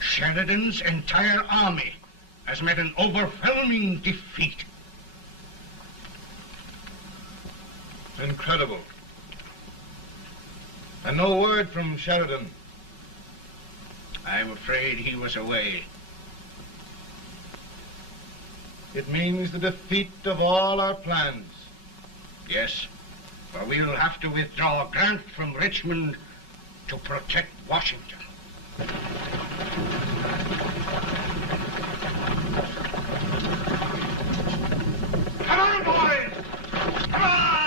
Sheridan's entire army has met an overwhelming defeat. Incredible. And no word from Sheridan. I'm afraid he was away. It means the defeat of all our plans. Yes, for we'll have to withdraw Grant from Richmond to protect Washington. Come on, boys! Come on!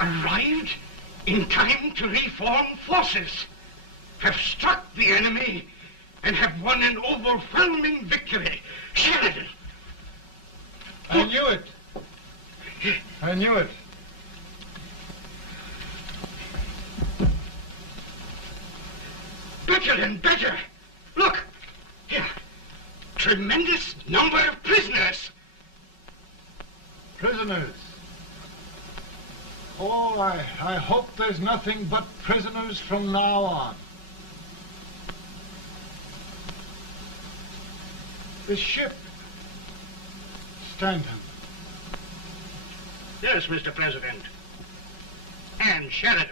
Arrived in time to reform forces, have struck the enemy, and have won an overwhelming victory. Sheridan! I knew it. I knew it. Better and better. Look, here. Tremendous number of prisoners. Prisoners? Oh, I hope there's nothing but prisoners from now on. The ship. Stanton. Yes, Mr. President. And Sheridan.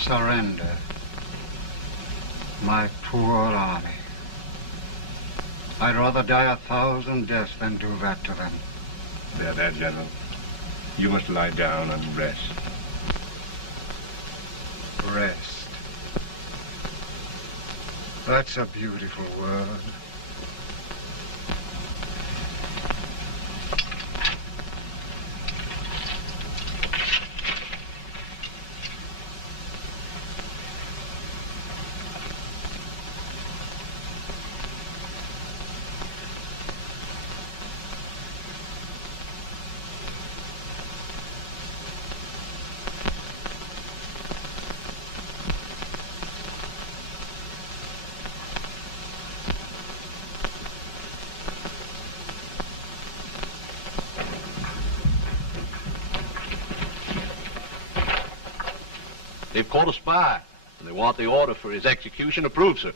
Surrender. My poor army. I'd rather die 1,000 deaths than do that to them. There, General. You must lie down and rest. Rest. That's a beautiful word. They've caught a spy, and they want the order for his execution approved, sir.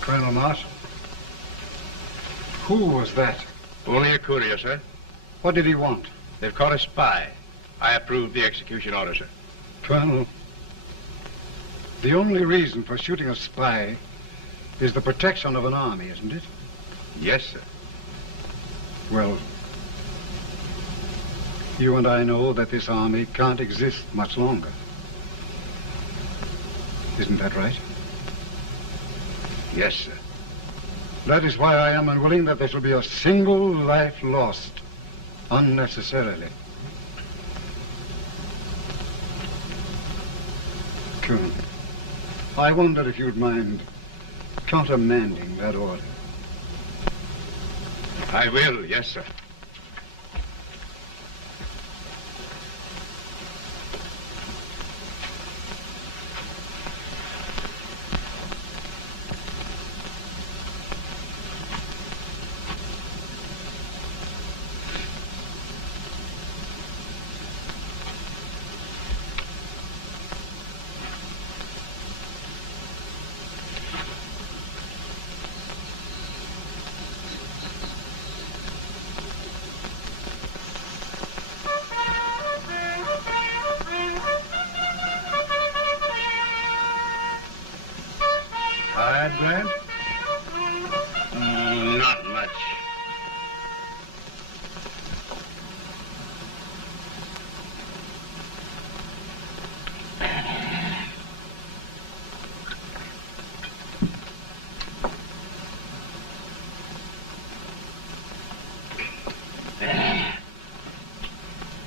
Colonel Marshall, who was that? Only a courier, sir. What did he want? They've caught a spy. I approve the execution order, sir. Colonel, the only reason for shooting a spy is the protection of an army, isn't it? Yes, sir. Well, you and I know that this army can't exist much longer. Isn't that right? Yes, sir. That is why I am unwilling that there shall be a single life lost unnecessarily. Colonel, I wonder if you'd mind countermanding that order. I will, yes, sir. Grant? Not much.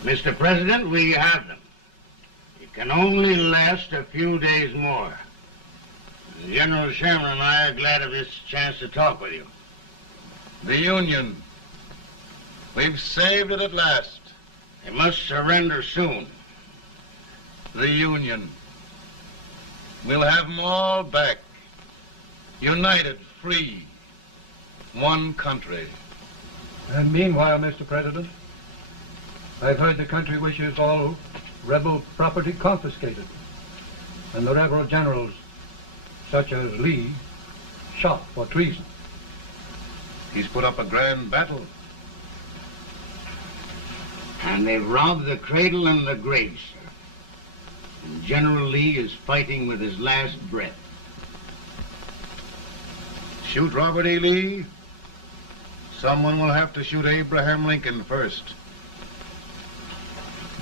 Mr. President, we have them. It can only last a few days more. General Sherman and I are glad of this chance to talk with you. The Union. We've saved it at last. They must surrender soon. The Union. We'll have them all back. United, free. One country. And meanwhile, Mr. President, I've heard the country wishes all rebel property confiscated, and the rebel generals, such as Lee, shot for treason. He's put up a grand battle. And they've robbed the cradle and the grave, sir. And General Lee is fighting with his last breath. Shoot Robert E. Lee? Someone will have to shoot Abraham Lincoln first.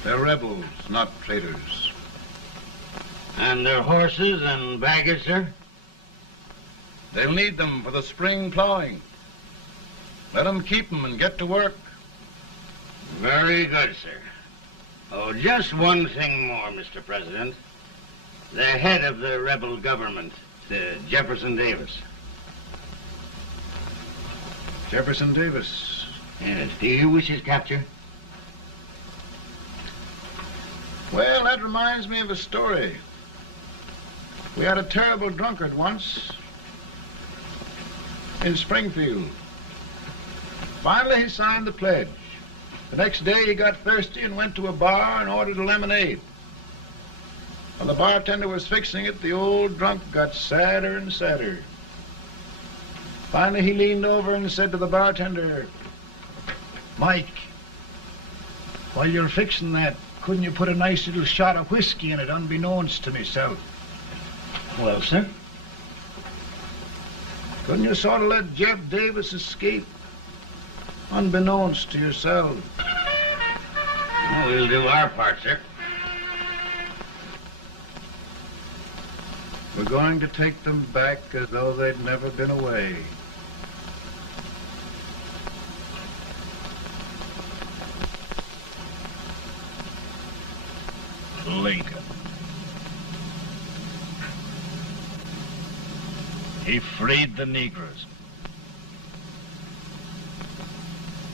They're rebels, not traitors. And their horses and baggage, sir? They'll need them for the spring plowing. Let them keep them and get to work. Very good, sir. Oh, just one thing more, Mr. President. The head of the rebel government, Jefferson Davis. Jefferson Davis? Yes. Do you wish his capture? Well, that reminds me of a story. We had a terrible drunkard once in Springfield. Finally, he signed the pledge. The next day, he got thirsty and went to a bar and ordered a lemonade. While the bartender was fixing it, the old drunk got sadder and sadder. Finally, he leaned over and said to the bartender, "Mike, while you're fixing that, couldn't you put a nice little shot of whiskey in it, unbeknownst to myself?" Well, sir? Couldn't you sort of let Jeff Davis escape, unbeknownst to yourself? Well, we'll do our part, sir. We're going to take them back as though they'd never been away. Lincoln. He freed the Negroes.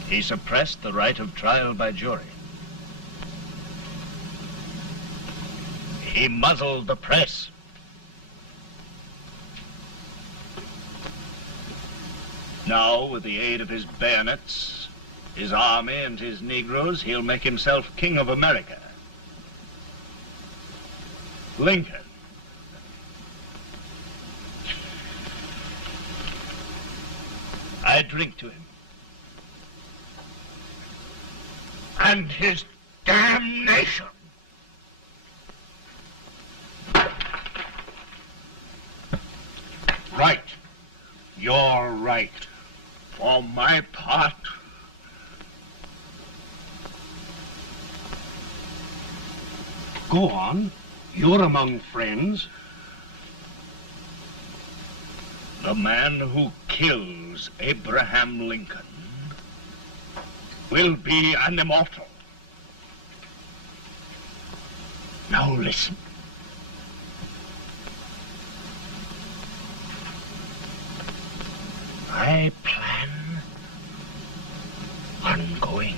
He suppressed the right of trial by jury. He muzzled the press. Now, with the aid of his bayonets, his army, and his Negroes, he'll make himself king of America. Lincoln. I drink to him. And his damnation. Right. You're right. For my part, Go on. You're among friends. the man who kills Abraham Lincoln will be an immortal. Now listen. My plan ongoing.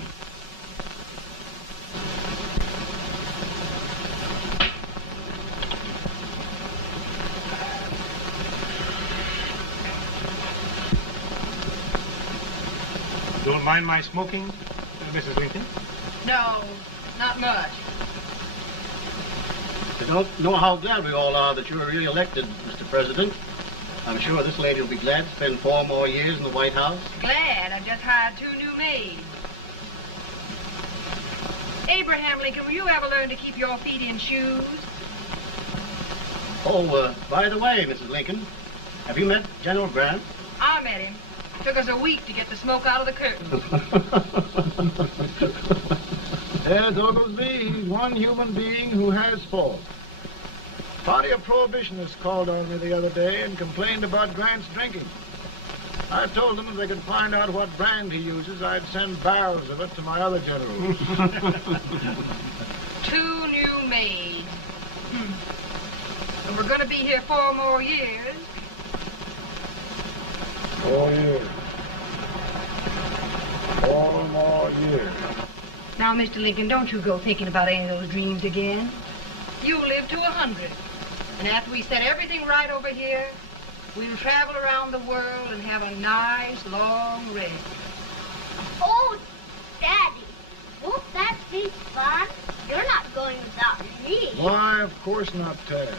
Don't mind my smoking, Mrs. Lincoln? No, not much. I don't know how glad we all are that you were re-elected, Mr. President. I'm sure this lady will be glad to spend 4 more years in the White House. Glad. I've just hired 2 new maids. Abraham Lincoln, will you ever learn to keep your feet in shoes? Oh, by the way, Mrs. Lincoln, have you met General Grant? I met him. Took us a week to get the smoke out of the curtain. As Oglesby, he's one human being who has faults. A party of prohibitionists called on me the other day and complained about Grant's drinking. I told them if they could find out what brand he uses, I'd send barrels of it to my other generals. 2 new maids. And we're going to be here 4 more years. 4 years. 4 more years. Now, Mr. Lincoln, don't you go thinking about any of those dreams again. You'll live to 100. And after we set everything right over here, we'll travel around the world and have a nice, long rest. Oh, Daddy, won't that be fun? You're not going without me. Why, of course not, Tad.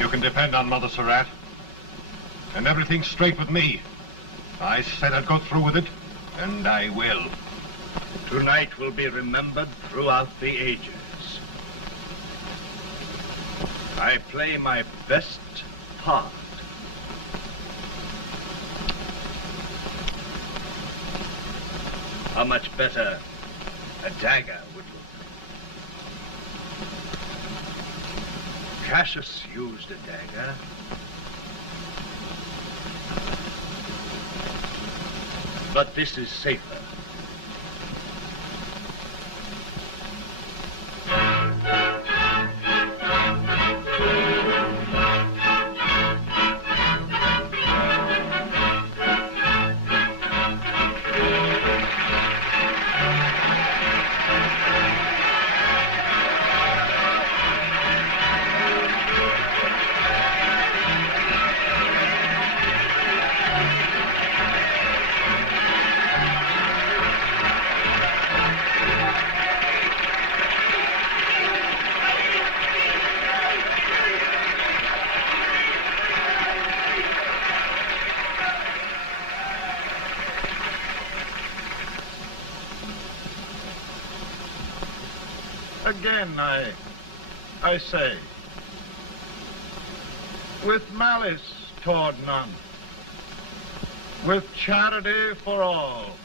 You can depend on Mother Surratt. And everything's straight with me. I said I'd go through with it, and I will. Tonight will be remembered throughout the ages. I play my best part. How much better a dagger would look. Cassius used a dagger. But this is safer. Again, I say, with malice toward none, with charity for all,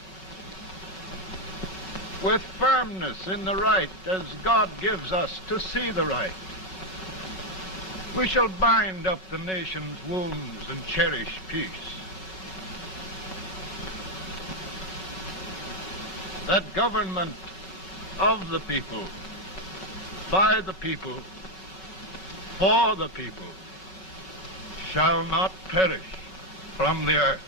with firmness in the right as God gives us to see the right, we shall bind up the nation's wounds and cherish peace. That government of the people, by the people, for the people, shall not perish from the earth.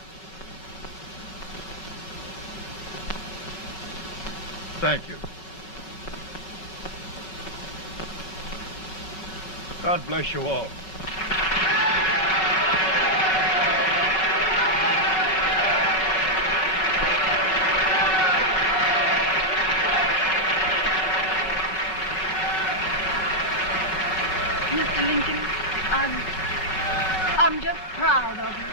Thank you. God bless you all. Mr. Lincoln, I'm just proud of you.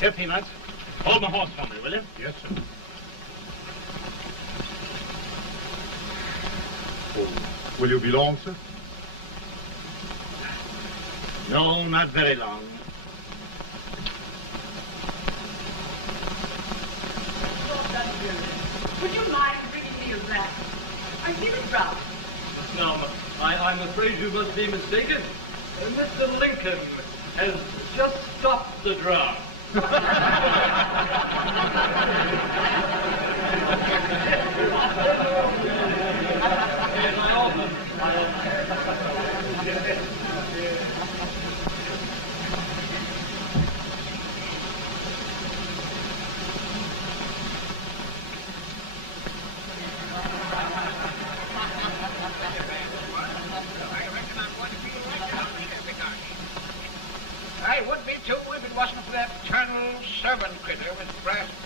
Here, Peanuts. Hold my horse for me, will you? Yes, sir. Oh, will you be long, sir? No, not very long. Would you mind bringing me a wrap? I feel it drought. No, I'm afraid you must be mistaken. Mr. Lincoln has just stopped the drought. wasn't for that Colonel servant critter with brass